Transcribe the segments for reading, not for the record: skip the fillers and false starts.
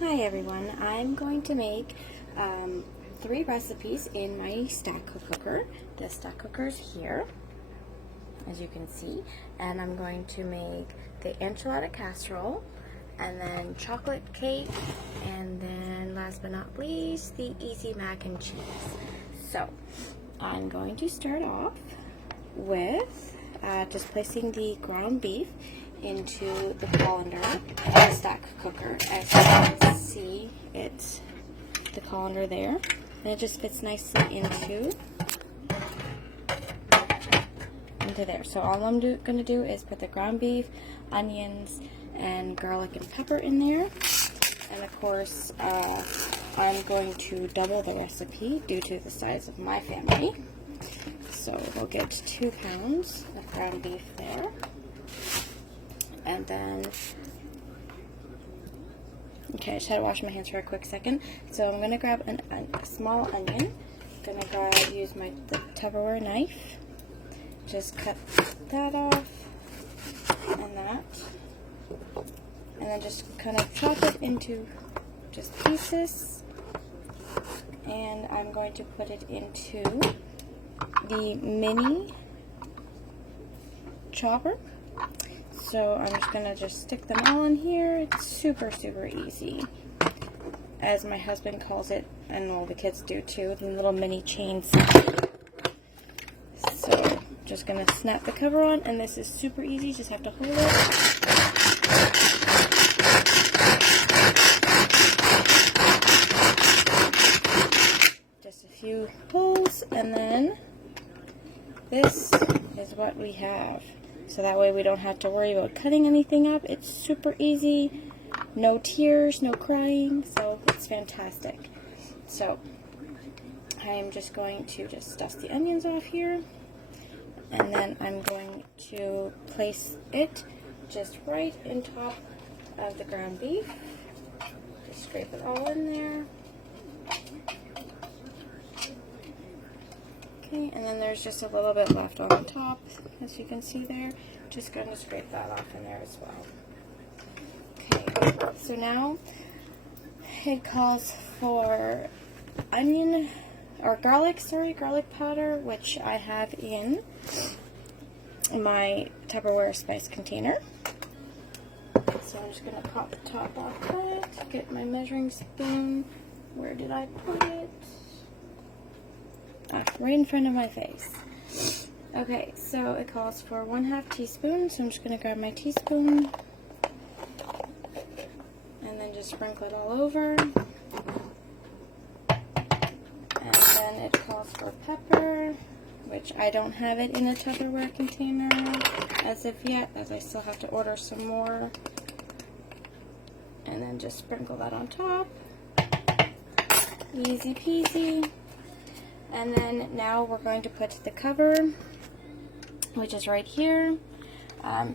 Hi everyone, I'm going to make 3 recipes in my stack cooker. The stack cooker's here, as you can see, and I'm going to make the enchilada casserole, and then chocolate cake, and then last but not least, the easy mac and cheese. So, I'm going to start off with just placing the ground beef into the colander of the stack cooker. As you can see, it's the colander there, and it just fits nicely into there. So all I'm going to do is put the ground beef, onions, and garlic and pepper in there. And of course, I'm going to double the recipe due to the size of my family. So we'll get 2 pounds of ground beef there. And then, okay, I just had to wash my hands for a quick second. So I'm going to grab a small onion. I'm going to use the Tupperware knife. Just cut that off and that. And then just kind of chop it into just pieces. And I'm going to put it into the mini chopper. So I'm just going to stick them all in here. It's super, super easy, as my husband calls it, and all the kids do too, the little mini chains. So just going to snap the cover on, and this is super easy. Just have to hold it. Just a few pulls, and then this is what we have. So that way we don't have to worry about cutting anything up. It's super easy. No tears, no crying. So it's fantastic. So I'm just going to dust the onions off here. And then I'm going to place it just right in top of the ground beef. Just scrape it all in there. Okay, and then there's just a little bit left on the top, as you can see there. Just going to scrape that off in there as well. Okay, so now it calls for garlic powder, which I have in my Tupperware spice container. So I'm just going to pop the top off that, get my measuring spoon. Where did I put it? Right in front of my face. Okay, so it calls for 1/2 teaspoon, so I'm just going to grab my teaspoon and then just sprinkle it all over. And then it calls for pepper, which I don't have it in a Tupperware container as of yet, as I still have to order some more. And then just sprinkle that on top. Easy peasy. And then now we're going to put the cover, which is right here.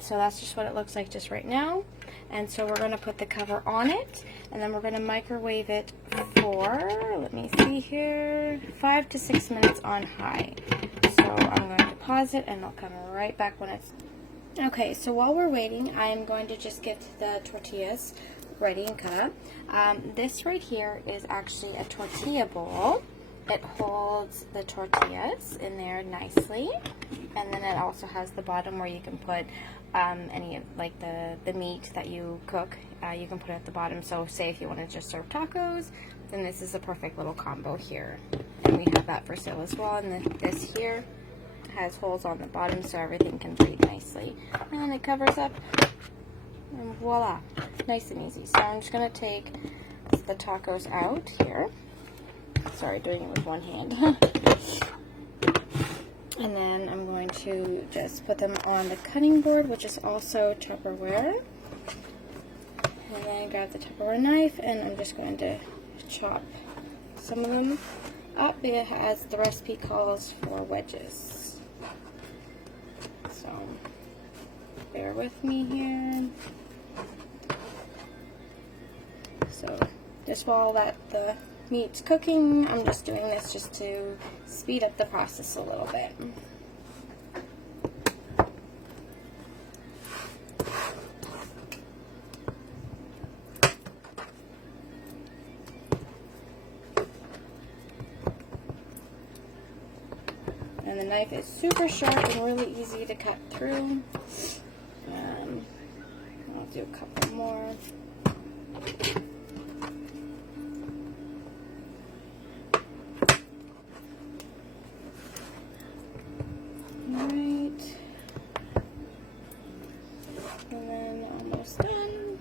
So that's just what it looks like just right now. And so we're going to put the cover on it, and then we're going to microwave it for, let me see here, 5 to 6 minutes on high. So I'm going to pause it, and I'll come right back when it's... Okay, so while we're waiting, I'm going to just get the tortillas ready and cut up. This right here is actually a tortilla bowl. It holds the tortillas in there nicely, and then it also has the bottom where you can put any, like the meat that you cook, you can put it at the bottom. So say if you want to just serve tacos, then this is a perfect little combo here. And we have that for sale as well, and then this here has holes on the bottom so everything can breathe nicely. And then it covers up, and voila, nice and easy. So I'm just going to take the tacos out here. Sorry, doing it with one hand. And then I'm going to just put them on the cutting board, which is also Tupperware. And then grab the Tupperware knife, and I'm just going to chop some of them up as the recipe calls for wedges. So bear with me here. So just while the meat's cooking, I'm just doing this just to speed up the process a little bit. then the knife is super sharp and really easy to cut through. I'll do a couple more. Alright. And then almost done.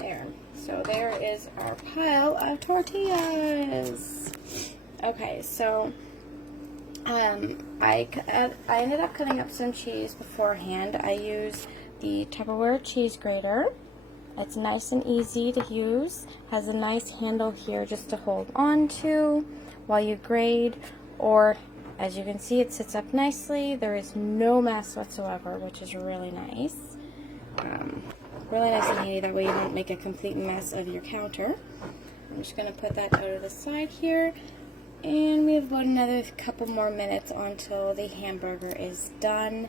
There. So there is our pile of tortillas. Okay, so I ended up cutting up some cheese beforehand. I used the Tupperware cheese grater. It's nice and easy to use. Has a nice handle here just to hold on to while you grate, or as you can see, it sits up nicely. There is no mess whatsoever, which is really nice. Really nice and handy, that way you don't make a complete mess of your counter. I'm just going to put that out of the side here, and we have about another couple more minutes until the hamburger is done.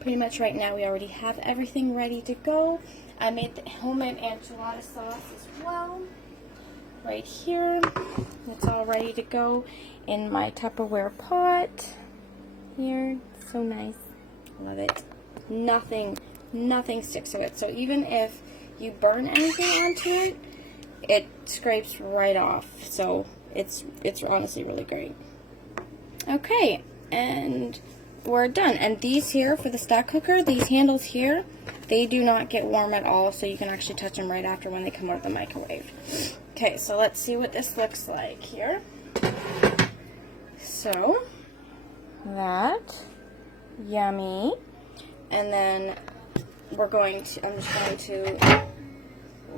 Pretty much right now we already have everything ready to go. I made the homemade enchilada sauce as well. Right here, it's all ready to go in my Tupperware pot. Here, so nice, love it. Nothing sticks to it. So even if you burn anything onto it, it scrapes right off. So it's honestly really great. Okay, and we're done. And these here for the stack cooker, these handles here, they do not get warm at all, so you can actually touch them right after when they come out of the microwave. Okay, so let's see what this looks like here. So, that, yummy. And then I'm just going to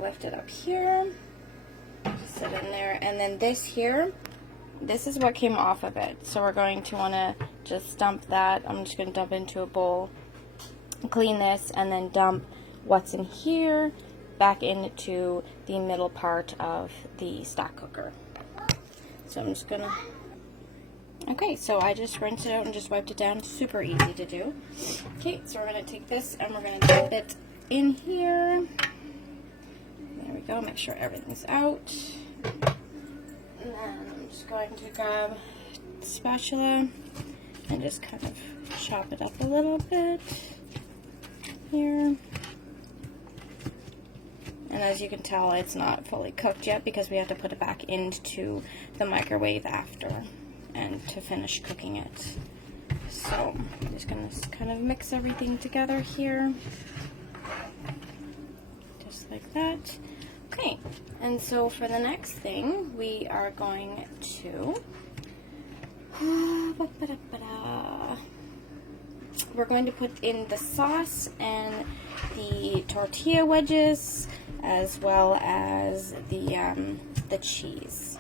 lift it up here, sit in there, and then this here, this is what came off of it. So we're going to want to just dump that. I'm just going to dump into a bowl, clean this, and then dump what's in here back into the middle part of the stack cooker. So I'm just going to... Okay, so I just rinsed it out and just wiped it down. Super easy to do. Okay, so we're going to take this and we're going to dump it in here. There we go. Make sure everything's out. And then I'm just going to grab the spatula and just kind of chop it up a little bit here. And as you can tell, it's not fully cooked yet because we have to put it back into the microwave after and to finish cooking it. So I'm just going to kind of mix everything together here, just like that. Okay, and so for the next thing, we are going to we're going to put in the sauce and the tortilla wedges, as well as the cheese.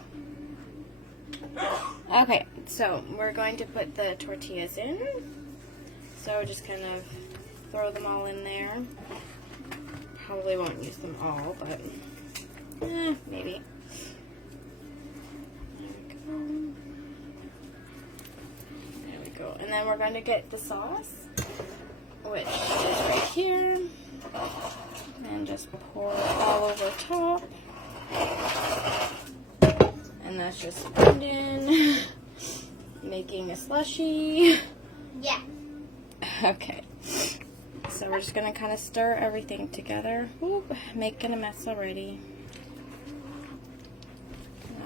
Okay, so we're going to put the tortillas in. So just kind of throw them all in there. Probably won't use them all, but maybe. There we go. And then we're going to get the sauce, which is right here, and just pour it all over top. And that's just poured in, making a slushie. Yeah. Okay. So we're just going to kind of stir everything together. Ooh, making a mess already.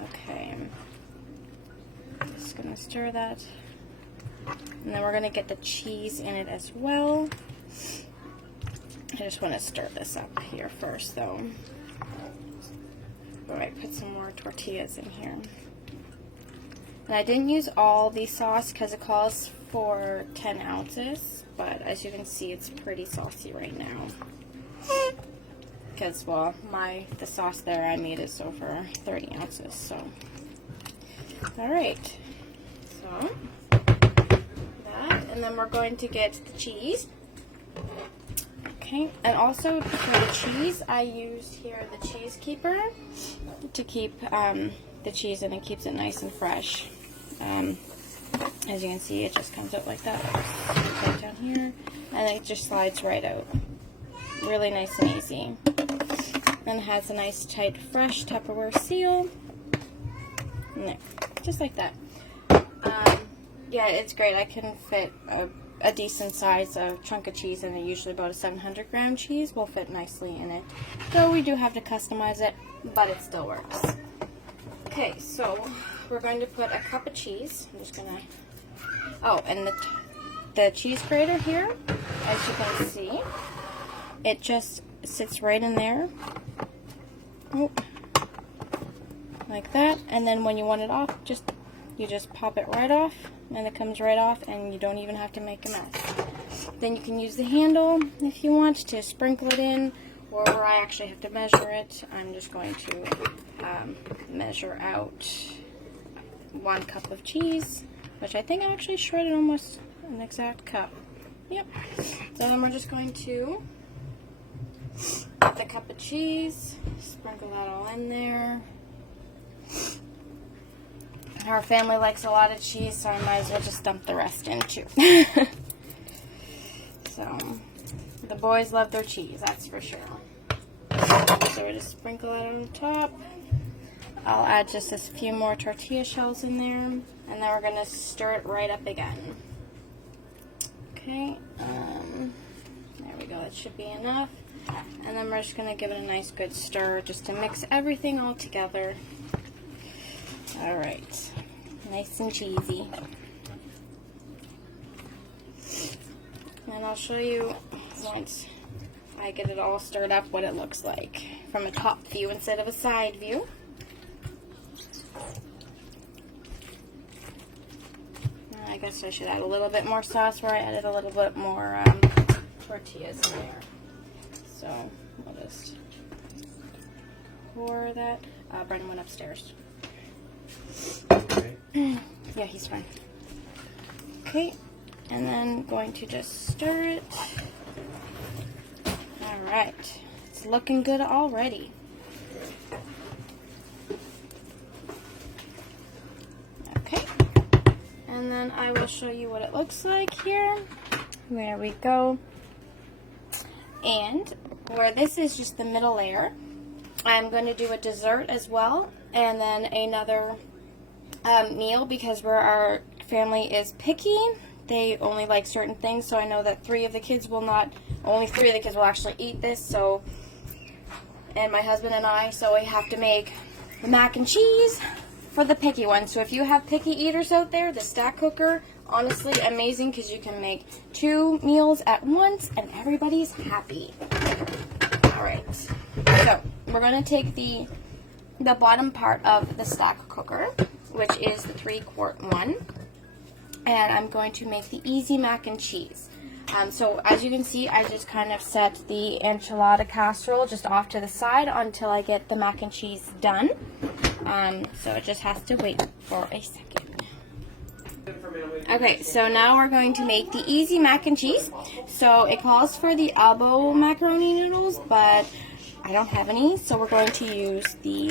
Okay. Just going to stir that. And then we're going to get the cheese in it as well. I just want to stir this up here first, though. Alright, put some more tortillas in here. And I didn't use all the sauce because it calls for 10 ounces, but as you can see, it's pretty saucy right now. Because, well, the sauce there I made is over 30 ounces, so. Alright, so that, and then we're going to get the cheese. Okay, and also for the cheese, I used here the cheese keeper to keep the cheese in and keeps it nice and fresh. As you can see, it just comes out like that. Right down here, and it just slides right out. Really nice and easy. And it has a nice, tight, fresh Tupperware seal. And there, just like that. Yeah, it's great. I can fit a decent size chunk of cheese in it. Usually about a 700-gram cheese will fit nicely in it. So we do have to customize it, but it still works. Okay, so we're going to put a cup of cheese. I'm just going to... Oh, and the cheese grater here, as you can see, it just sits right in there. Oh, like that. And then when you want it off, you just pop it right off, and it comes right off, and you don't even have to make a mess. Then you can use the handle if you want to sprinkle it in, or where I actually have to measure it, I'm just going to measure out 1 cup of cheese, which I think I actually shredded almost an exact cup. Yep. So then we're just going to get the cup of cheese, sprinkle that all in there. Our family likes a lot of cheese, so I might as well just dump the rest in too. So, the boys love their cheese, that's for sure. So we'll just sprinkle it on top. I'll add just a few more tortilla shells in there, and then we're going to stir it right up again. Okay, there we go, that should be enough. And then we're just going to give it a nice good stir just to mix everything all together. Alright, nice and cheesy. And I'll show you once I get it all stirred up what it looks like from a top view instead of a side view. I guess I should add a little bit more sauce where I added a little bit more tortillas in there. So we'll just pour that. Brendan went upstairs. Okay. Yeah, he's fine. Okay, and then going to just stir it. Alright, it's looking good already. Okay, and then I will show you what it looks like here. There we go. And where this is just the middle layer, I'm going to do a dessert as well, and then another meal, because where our family is picky, they only like certain things, so I know that only 3 of the kids will actually eat this, so, and my husband and I, so we have to make the mac and cheese for the picky ones. So if you have picky eaters out there, the stack cooker, honestly amazing, because you can make 2 meals at once and everybody's happy. Alright, so we're going to take the bottom part of the stack cooker, which is the 3-quart one, and I'm going to make the easy mac and cheese. So as you can see, I just kind of set the enchilada casserole just off to the side until I get the mac and cheese done. So it just has to wait for a second. Okay, so now we're going to make the easy mac and cheese. So it calls for the elbow macaroni noodles, but I don't have any, so we're going to use the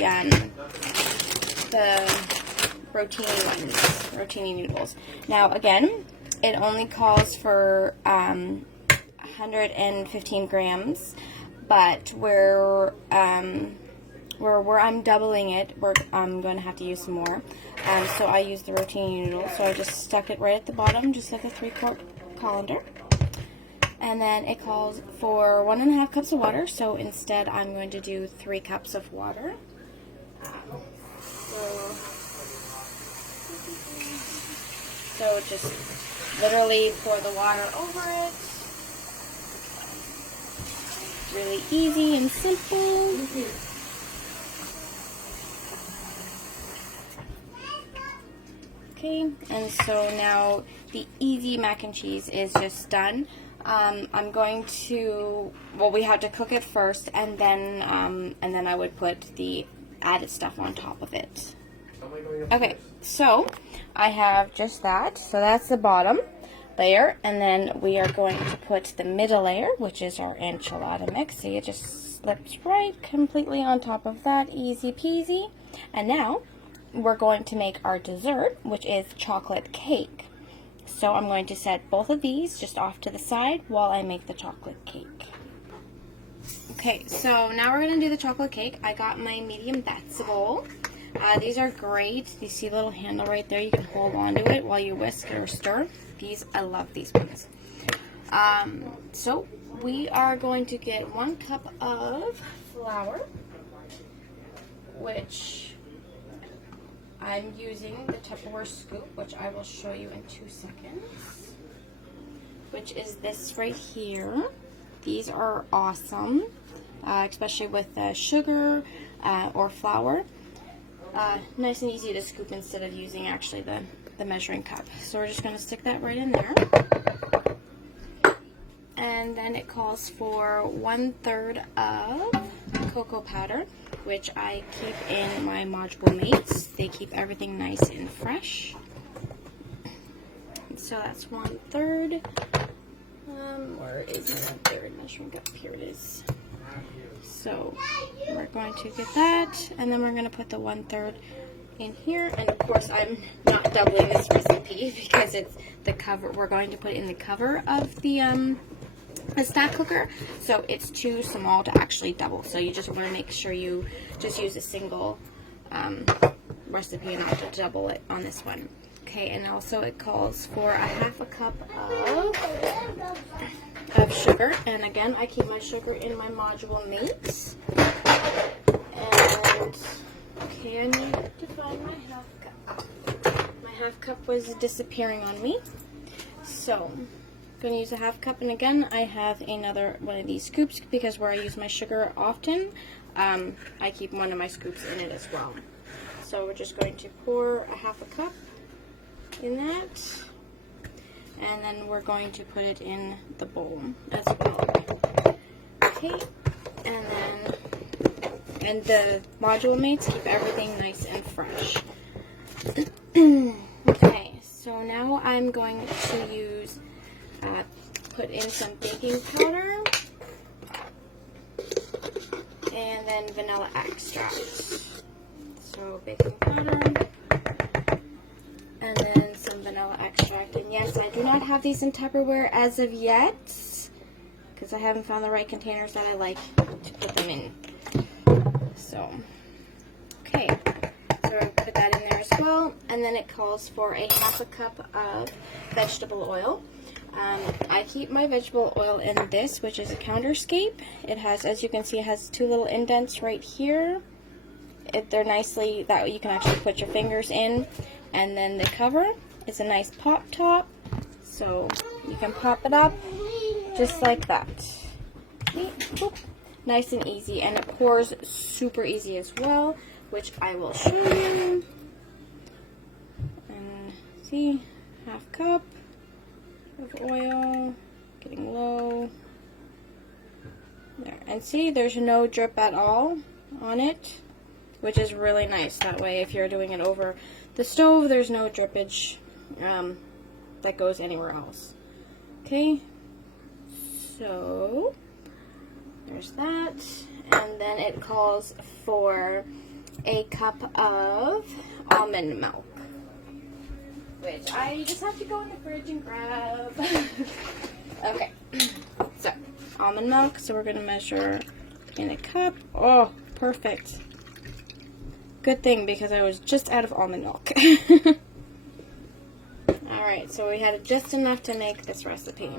rotini noodles. Now again, it only calls for 115 grams, but where I'm doubling it, I'm going to have to use some more. So I used the rotini noodles, so I just stuck it right at the bottom, just like a 3-quart colander. And then it calls for 1.5 cups of water, so instead I'm going to do 3 cups of water. So just literally pour the water over it. Really easy and simple. Okay, and so now the easy mac and cheese is just done. I'm going to, well, we have to cook it first, and then I would put the added stuff on top of it. Okay, so I have just that. So that's the bottom layer, and then we are going to put the middle layer, which is our enchilada mix. See, it just slips right completely on top of that, easy peasy. And now we're going to make our dessert, which is chocolate cake. So I'm going to set both of these just off to the side while I make the chocolate cake. Okay, so now we're going to do the chocolate cake. I got my medium Betsy bowl. These are great. You see a little handle right there. You can hold on to it while you whisk or stir. I love these ones. So we are going to get 1 cup of flour, which I'm using the Tupperware scoop, which I will show you in 2 seconds, which is this right here. These are awesome, especially with sugar or flour. Nice and easy to scoop instead of using actually the measuring cup. So we're just going to stick that right in there. And then it calls for 1/3 of cocoa powder, which I keep in my Modular Mates. They keep everything nice and fresh. So that's 1/3. Where is my 1/3 measuring cup? Here it is. So we're going to get that, and then we're going to put the 1/3 in here. And of course, I'm not doubling this recipe because it's the cover. We're going to put it in the cover of the stack cooker, so it's too small to actually double. So you just want to make sure you just use a single recipe and not to double it on this one. Okay, and also it calls for 1/2 cup of sugar, and again, I keep my sugar in my Modular Mates. And okay, I need to find my 1/2 cup. My 1/2 cup was disappearing on me, so I'm going to use 1/2 cup. And again, I have another one of these scoops because where I use my sugar often, I keep one of my scoops in it as well. So we're just going to pour 1/2 cup in that, and then we're going to put it in the bowl as well. Okay, and the Modular Mates keep everything nice and fresh. Okay, so now I'm going to use put in some baking powder and then vanilla extract. So baking powder and then some vanilla extract. And yes, I do not have these in Tupperware as of yet because I haven't found the right containers that I like to put them in. So, okay, so we're going to put that in there as well. And then it calls for 1/2 cup of vegetable oil. I keep my vegetable oil in this, which is a counterscape. It has, as you can see, it has 2 little indents right here. They're nicely, that you can actually put your fingers in. And then the cover is a nice pop top, so you can pop it up just like that. Okay, boop. Nice and easy, and it pours super easy as well, which I will show you. And see, 1/2 cup of oil, getting low. There, and see, there's no drip at all on it, which is really nice. That way, if you're doing it over the stove, there's no drippage that goes anywhere else. Okay, so there's that, and then it calls for 1 cup of almond milk, which I just have to go in the fridge and grab. Okay, so almond milk, so we're going to measure in a cup. Oh, perfect. Good thing, because I was just out of almond milk. Alright, so we had just enough to make this recipe.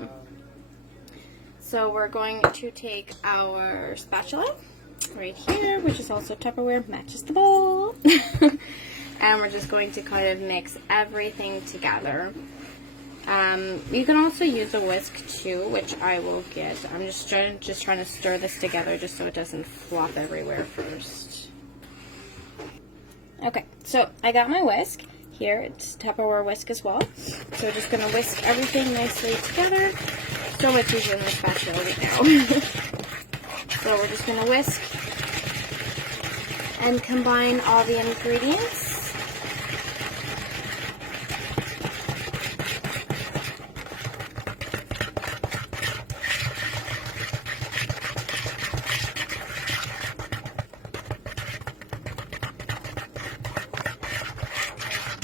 So we're going to take our spatula right here, which is also Tupperware, matches the bowl. And we're just going to kind of mix everything together. You can also use a whisk too, which I will get. I'm just trying to stir this together just so it doesn't flop everywhere first. Okay, so I got my whisk. Here, it's Tupperware whisk as well. So we're just going to whisk everything nicely together. So much easier than the spatula right now. So we're just going to whisk and combine all the ingredients.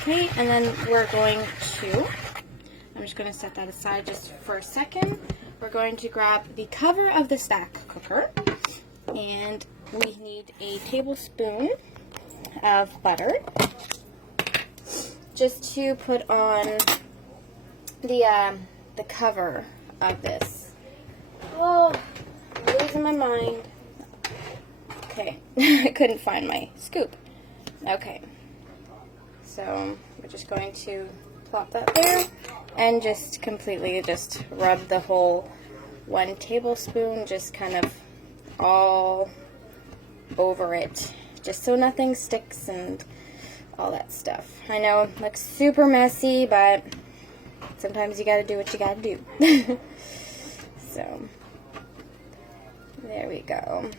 Okay, and then we're going to, I'm just going to set that aside just for a second. We're going to grab the cover of the stack cooker, and we need a tablespoon of butter just to put on the cover of this. Oh, I'm losing my mind. Okay, I couldn't find my scoop. Okay, so we're just going to plop that there and just completely just rub the whole 1 tablespoon just kind of all over it, just so nothing sticks and all that stuff. I know it looks super messy, but sometimes you gotta do what you gotta do. So there we go.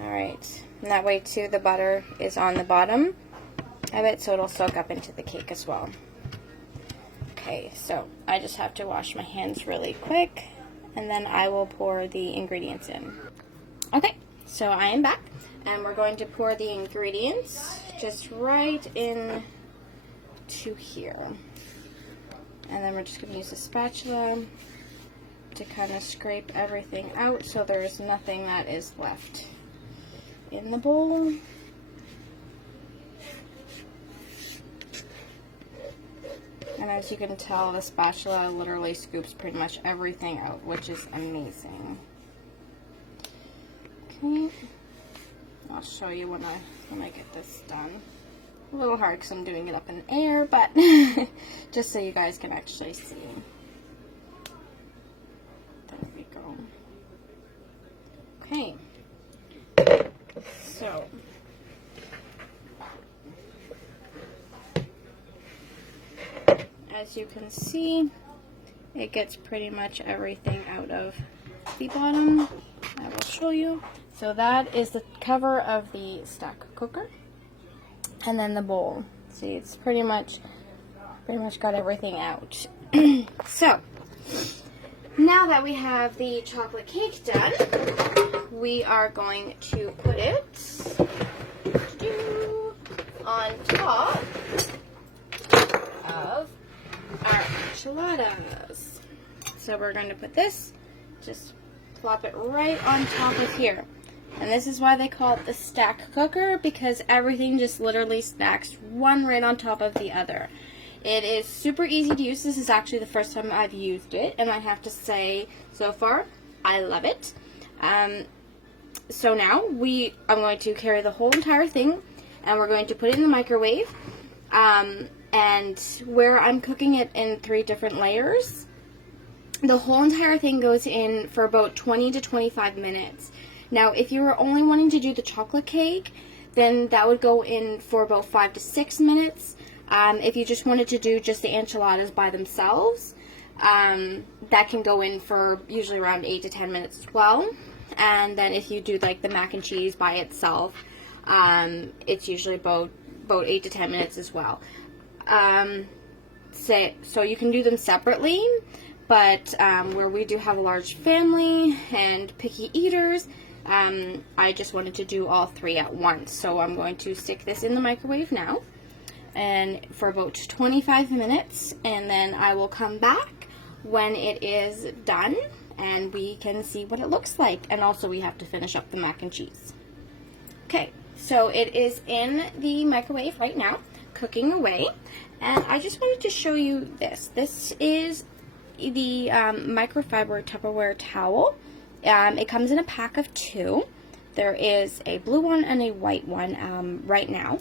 Alright, and that way too the butter is on the bottom of it, so it'll soak up into the cake as well. Okay, so I just have to wash my hands really quick, and then I will pour the ingredients in. Okay, so I am back, and we're going to pour the ingredients just right in to here. And then we're just going to use a spatula to kind of scrape everything out so there's nothing that is left in the bowl. And as you can tell, the spatula literally scoops pretty much everything out, which is amazing. Okay, I'll show you when I get this done. A little hard because I'm doing it up in the air, but just so you guys can actually see. There we go. Okay, so as you can see, it gets pretty much everything out of the bottom. I will show you. So that is the cover of the stack cooker, and then the bowl. See, it's pretty much got everything out. So now that we have the chocolate cake done, we are going to put it on top of our enchiladas. So we're going to put this, just plop it right on top of here. And this is why they call it the stack cooker, because everything just literally stacks one right on top of the other. It is super easy to use. This is actually the first time I've used it, and I have to say, so far, I love it. So now I'm going to carry the whole entire thing, and we're going to put it in the microwave. And where I'm cooking it in 3 different layers, the whole entire thing goes in for about 20 to 25 minutes. Now, if you were only wanting to do the chocolate cake, then that would go in for about 5 to 6 minutes. If you just wanted to do just the enchiladas by themselves, that can go in for usually around 8 to 10 minutes as well. And then if you do like the mac and cheese by itself, it's usually about 8 to 10 minutes as well. So you can do them separately, but where we do have a large family and picky eaters, I just wanted to do all 3 at once. So I'm going to stick this in the microwave now, and for about 25 minutes, and then I will come back when it is done and we can see what it looks like. And also we have to finish up the mac and cheese. Okay, so it is in the microwave right now, cooking away, and I just wanted to show you this. This is the microfiber Tupperware towel. It comes in a pack of 2. There is a blue one and a white one right now.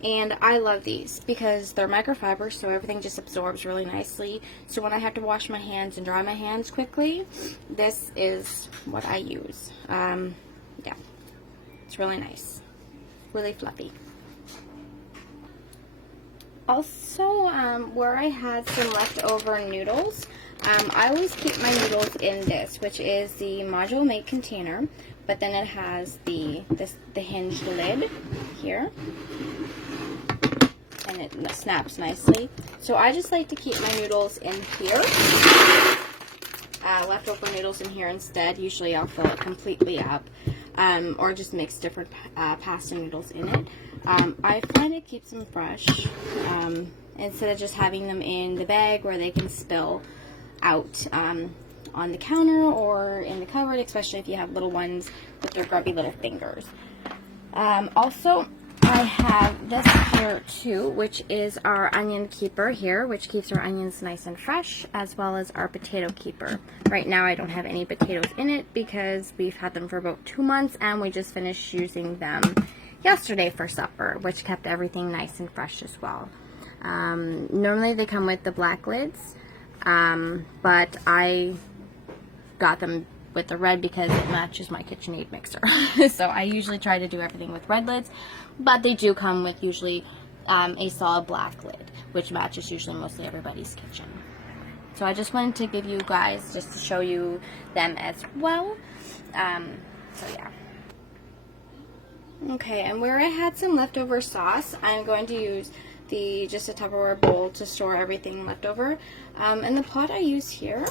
And I love these because they're microfiber, so everything just absorbs really nicely. So when I have to wash my hands and dry my hands quickly, this is what I use. Yeah, it's really nice, really fluffy. Also, where I had some leftover noodles, I always keep my noodles in this, which is the Modular Mates container, but then it has the hinged lid here, and it snaps nicely. So I just like to keep my noodles in here, leftover noodles in here instead. Usually I'll fill it completely up, or just mix different pasta noodles in it. I find it keeps them fresh, instead of just having them in the bag where they can spill out on the counter or in the cupboard, especially if you have little ones with their grubby little fingers. Also, I have this here too, which is our onion keeper here, which keeps our onions nice and fresh, as well as our potato keeper. Right now I don't have any potatoes in it because we've had them for about 2 months and we just finished using them yesterday for supper, which kept everything nice and fresh as well. Normally they come with the black lids, but I got them with the red because it matches my KitchenAid mixer. So I usually try to do everything with red lids, but they do come with usually a solid black lid, which matches usually mostly everybody's kitchen. So I just wanted to give you guys, just to show you them as well. So yeah. Okay, and where I had some leftover sauce, I'm going to use just a Tupperware bowl to store everything left over. And the pot I use here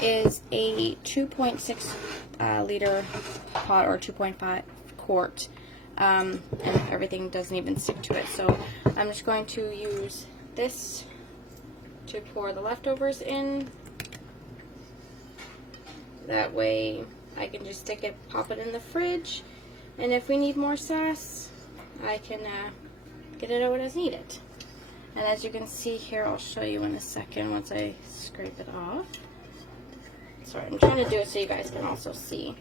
is a 2.6 liter pot, or 2.5 quart, and everything doesn't even stick to it. So I'm just going to use this to pour the leftovers in. That way I can just stick it, pop it in the fridge, and if we need more sauce, I can get it out as needed. And as you can see here, I'll show you in a second once I scrape it off. Sorry, I'm trying to do it so you guys can also see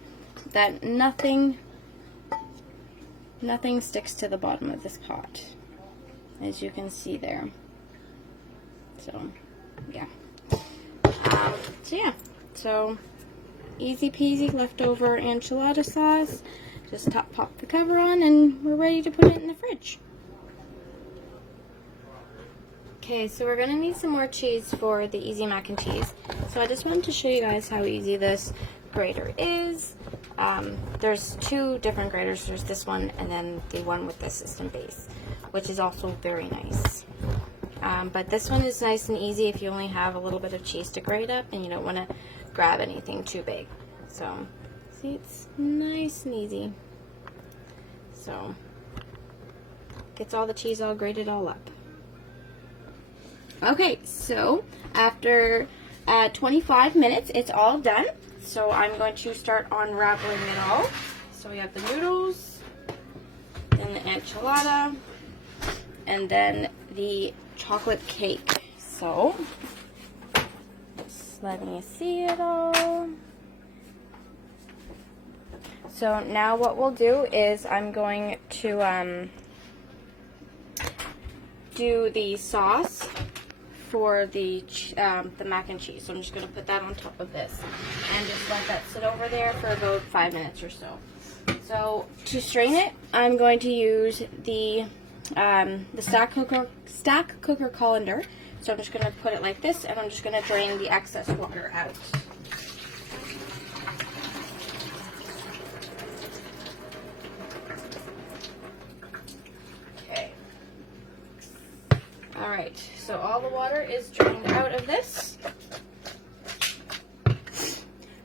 that nothing sticks to the bottom of this pot, as you can see there. So yeah. So easy peasy leftover enchilada sauce. Just pop the cover on and we're ready to put it in the fridge. Okay, so we're going to need some more cheese for the easy mac and cheese. So I just wanted to show you guys how easy this grater is. There's 2 different graters. There's this one and then the one with the system base, which is also very nice. But this one is nice and easy if you only have a little bit of cheese to grate up and you don't want to grab anything too big. So, see, it's nice and easy. So, gets all the cheese all grated all up. Okay, so after 25 minutes, it's all done. So I'm going to start unraveling it all. So we have the noodles, then the enchilada, and then the chocolate cake. So, just let me see it all. So now what we'll do is I'm going to do the sauce for the mac and cheese. So I'm just going to put that on top of this and just let that sit over there for about 5 minutes or so. So to strain it, I'm going to use the stack cooker colander. So I'm just going to put it like this, and I'm just going to drain the excess water out. Okay. All right. So all the water is drained out of this.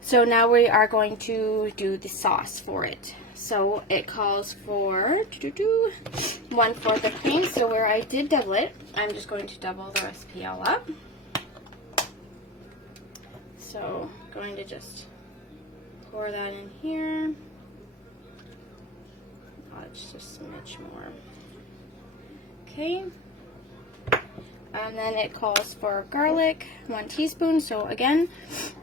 So now we are going to do the sauce for it. So it calls for 1/4 of cream. So where I did double it, I'm just going to double the recipe all up. So going to just pour that in here. Oh, it's just a smidge more. Okay. And then it calls for garlic, 1 teaspoon. So again,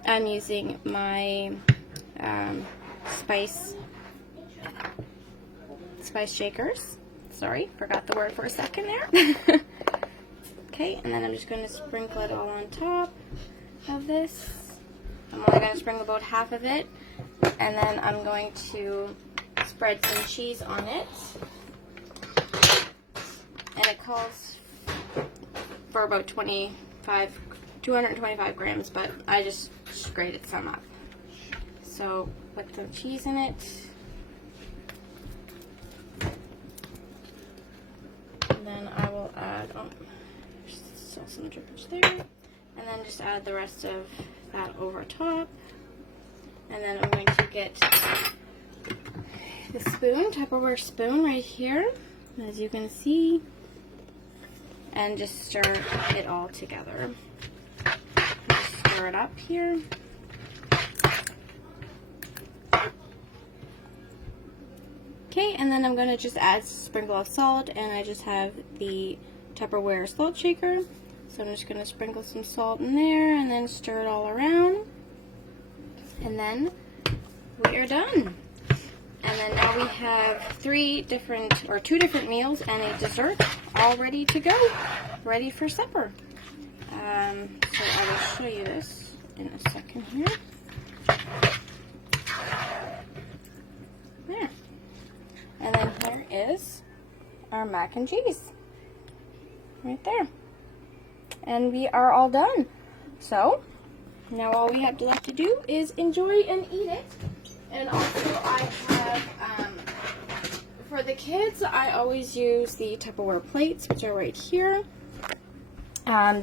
I'm using my spice shakers. Sorry, forgot the word for a second there. Okay, and then I'm just going to sprinkle it all on top of this. I'm only going to sprinkle about half of it, and then I'm going to spread some cheese on it. And it calls for about 225 grams, but I just grated some up. So put some cheese in it. And then I will add, there's still some drippage there. And then just add the rest of that over top. And then I'm going to get the spoon, Tupperware spoon right here, as you can see. And just stir it all together. Just stir it up here. Okay, and then I'm going to just add a sprinkle of salt, and I just have the Tupperware salt shaker. So I'm just going to sprinkle some salt in there and then stir it all around. And then we are done. And then now we have two different meals and a dessert all ready to go, ready for supper. So I will show you this in a second here. There. And then here is our mac and cheese. Right there. And we are all done. So, now all we have left to do is enjoy and eat it. And also I have, for the kids, I always use the Tupperware plates, which are right here.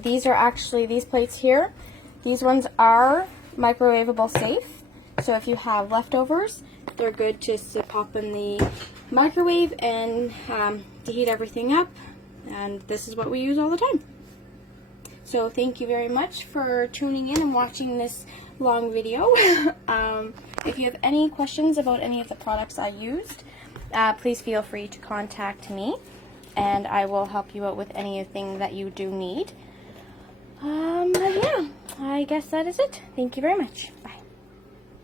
These are actually, these plates here, these ones are microwavable safe. So if you have leftovers, they're good just to pop in the microwave and to heat everything up. And this is what we use all the time. So thank you very much for tuning in and watching this long video. If you have any questions about any of the products I used, please feel free to contact me and I will help you out with anything that you do need. But yeah, I guess that is it. Thank you very much.